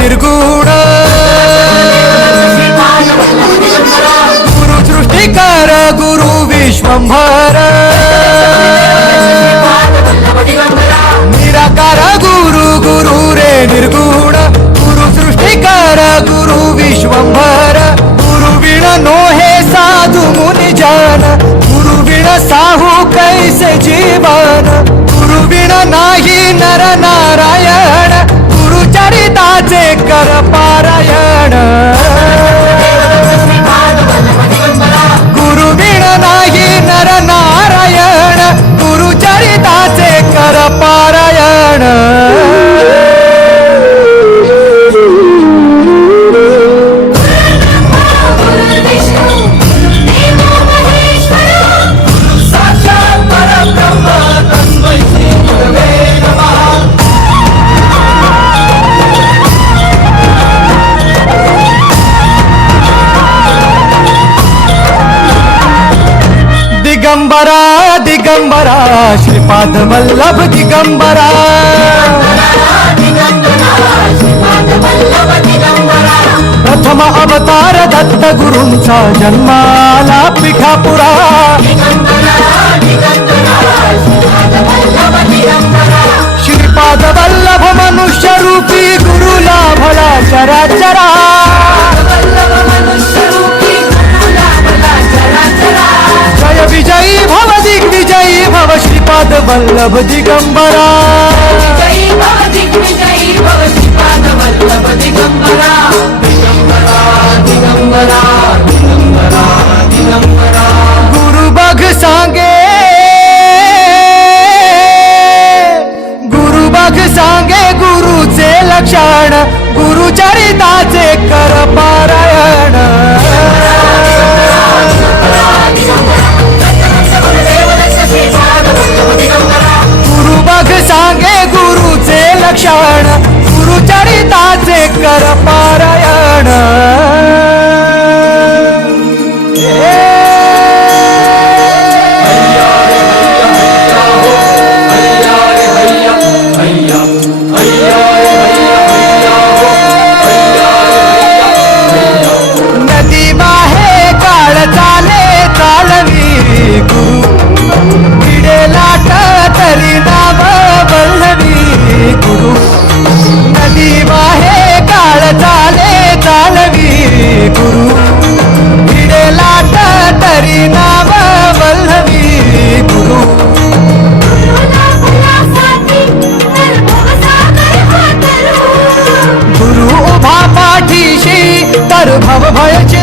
నిర్గూఢ గురు సృష్టికార గురు విశ్వంభారా. దిగంబర శ్రీపాద వల్లభ దిగంబర. ప్రథమ అవతార దత్త గురుంచా జన్మాలా పిఠాపురా. శ్రీపాద వల్లభ దిగంబరా. గురు బగ్ సాగే. గురు బగ్ సాగే గురుచే లక్షణ గురు para सभायचे